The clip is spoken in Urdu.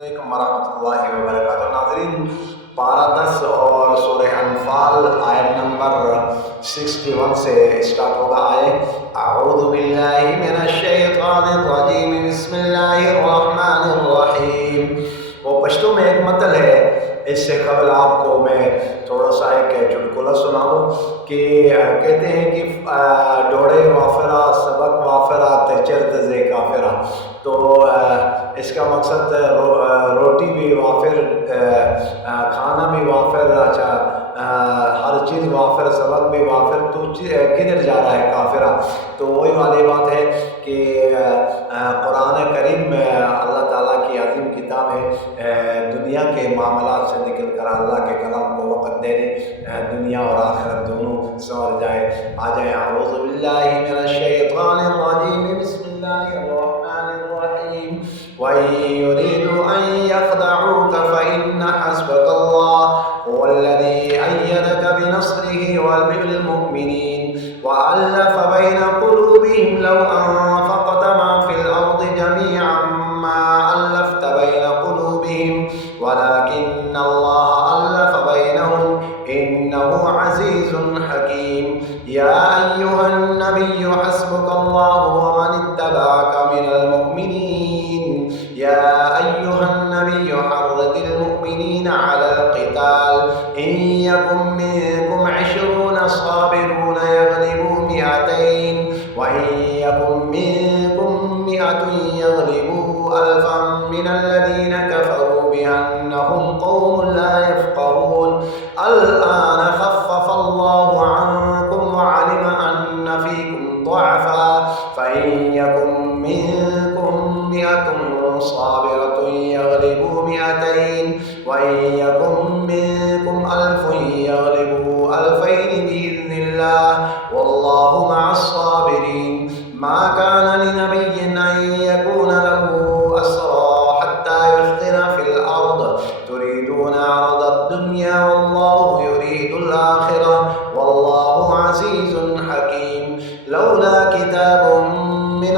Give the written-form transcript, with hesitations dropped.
علیکم ورحمۃ اللہ وبرکاتہ۔ ناظرین، پارہ 10 اور سورہ انفال آیت نمبر 61 سے اسٹارٹ ہوگا۔ اعوذ باللہ من الشیطان الرجیم، بسم اللہ الرحمن الرحیم۔ وہ پشتو میں ایک متل ہے، اس سے قبل آپ کو میں تھوڑا سا ایک چٹکلا سناؤں کہ کہتے ہیں کہ ڈوڑے وافرہ سبق وافرہ چرت زے کافرہ۔ تو اس کا مقصد روٹی بھی وافر، کھانا بھی وافر، اچھا ہر چیز وافر، سبق بھی وافر، تو کدھر جا رہا ہے کافرہ؟ تو وہی والی بات ہے کہ قرآن کریم میں اللہ تعالیٰ کی عظیم کتاب ہے، دنیا کے معاملات سے نکل کر اللہ کے کلام کو وقت دے دیں، دنیا اور آخرت دونوں سنور جائے۔ آ جائیں۔ اعوذ باللہ من الشیطان الرجیم، بسم اللہ الرحمن الرحیم۔ وَإِن يُرِيدُوا أَن يَخْدَعُوكَ فَإِنَّ حَسْبَكَ اللَّهُ هُوَ الَّذِي أَيَّدَكَ بِنَصْرِهِ وَبِالْمُؤْمِنِينَ وَأَلَّفَ بَيْنَ قُلُوبِهِمْ لَوْ أَنفَقْتَ مَا فِي الْأَرْضِ جَمِيعًا مَا أَلَّفْتَ بَيْنَ قُلُوبِهِمْ وَلَكِنَّ اللَّهَ أَلَّفَ بَيْنَهُمْ إِنَّهُ عَزِيزٌ حَكِيمٌ۔ يَا أَيُّهَا النَّبِيُّ حَسْبُكَ اللَّهُ وَمَنِ اتَّبَعَكَ مِنَ الْمُؤْمِنِينَ يَا أَيُّهَا النَّبِيُّ حَرِّضِ الْمُؤْمِنِينَ عَلَى الْقِتَالِ إِن يَكُن مِّنكُمْ 20 صَابِرُونَ يَغْلِبُوا 200 وَإِن يَكُن مِّنكُم 100 يَغْلِبُوا 1000 مِّنَ الَّذِينَ كَفَرُوا بِأَنَّهُمْ قَوْمٌ لَّا يَفْقَهُونَ الْآنَ خَفَّفَ اللَّهُ عَنكُمْ وَعَلِمَ أَنَّ فِيكُمْ ضَعْفًا فَإِن يَكُن مِّنكُم 100 صَابِرَةٌ يَغْلِبُوا 200 وَإِن يَكُن مِّنكُمْ 1000 يَغْلِبُوا 2000 بِإِذْنِ اللَّهِ وَاللَّهُ مَعَ الصَّابِرِينَ۔ مَا كَانَ لِنَبِيٍّ أَن يَكُونَ لَهُ أَسْرَىٰ حَتَّىٰ يُثْخِنَ فِي الْأَرْضِ تُرِيدُونَ عَرَضَ الدُّنْيَا وَاللَّهُ يُرِيدُ الْآخِرَةَ وَاللَّهُ عَزِيزٌ حَكِيمٌ۔ لَوْلَا كِتَابٌ مِّنَ